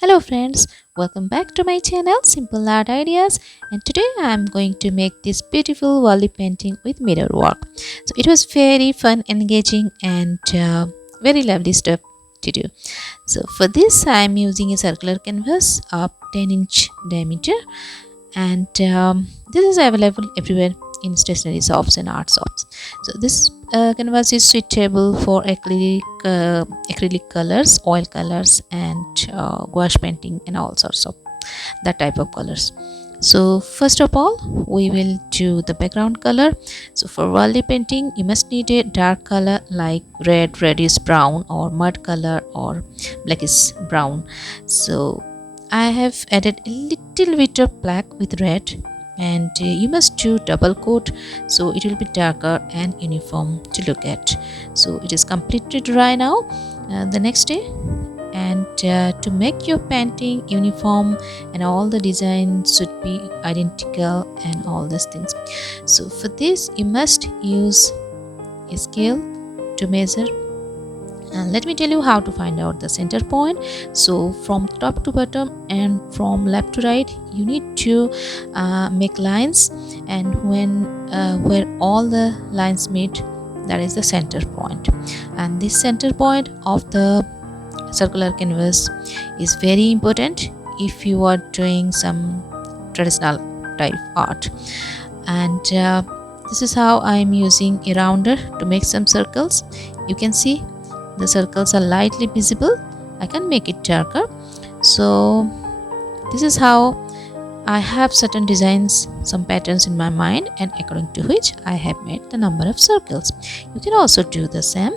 Hello friends, welcome back to my channel Simple Art Ideas, and today I am going to make this beautiful wall painting with mirror work. So it was very fun, engaging and very lovely stuff to do. So for this I am using a circular canvas of 10-inch diameter, and this is available everywhere in stationery shops and art shops. So this canvas is suitable for acrylic colors, oil colors and gouache painting and all sorts of that type of colors. So first of all we will do the background color. So for Warli painting you must need a dark color like red, reddish brown or mud color or blackish brown. So I have added a little bit of black with red, and you must do double coat so it will be darker and uniform to look at. So it is completely dry now, the next day. And to make your painting uniform and all the designs should be identical and all these things, so for this you must use a scale to measure. And let me tell you how to find out the center point. So from top to bottom and from left to right you need to make lines, and when where all the lines meet, that is the center point. And this center point of the circular canvas is very important if you are doing some traditional type art. And this is how I am using a rounder to make some circles. You can see the circles are lightly visible. I can make it darker. So this is how I have certain designs, some patterns in my mind, and according to which I have made the number of circles. You can also do the same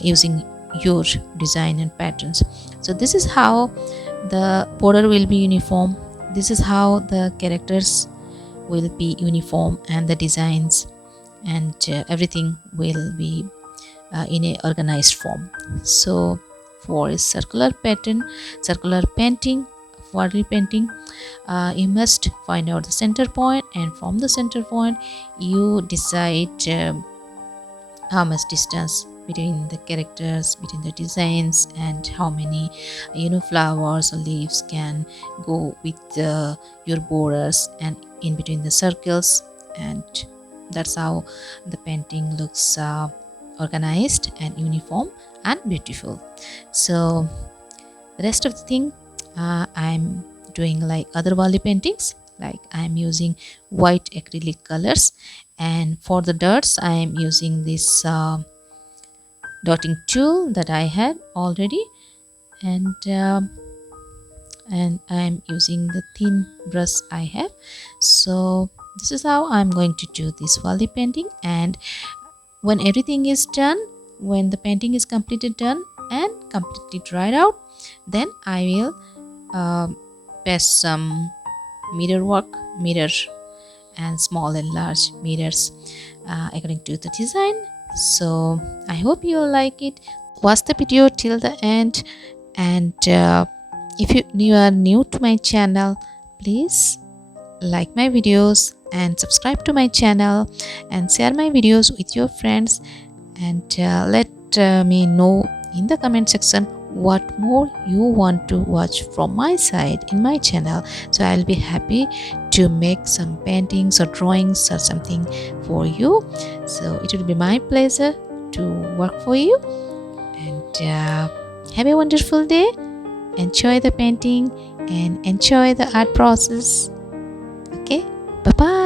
using your design and patterns. So this is how the border will be uniform. This is how the characters will be uniform, and the designs and everything will be in a organized form. So for a circular painting, Warli painting, you must find out the center point, and from the center point you decide how much distance between the characters, between the designs, and how many flowers or leaves can go with your borders and in between the circles. And that's how the painting looks organized and uniform and beautiful. So the rest of the thing I'm doing like other Warli paintings, like I'm using white acrylic colors, and for the dots I am using this dotting tool that I had already, and I'm using the thin brush I have. So this is how I'm going to do this Warli painting. And when everything is done, when the painting is completely done and completely dried out, then I will paste some mirror and small and large mirrors according to the design. So I hope you will like it. Watch the video till the end, and if you are new to my channel, please like my videos and subscribe to my channel and share my videos with your friends, and let me know in the comment section what more you want to watch from my side in my channel. So I'll be happy to make some paintings or drawings or something for you. So it will be my pleasure to work for you, and have a wonderful day. Enjoy the painting and enjoy the art process. Okay, bye bye.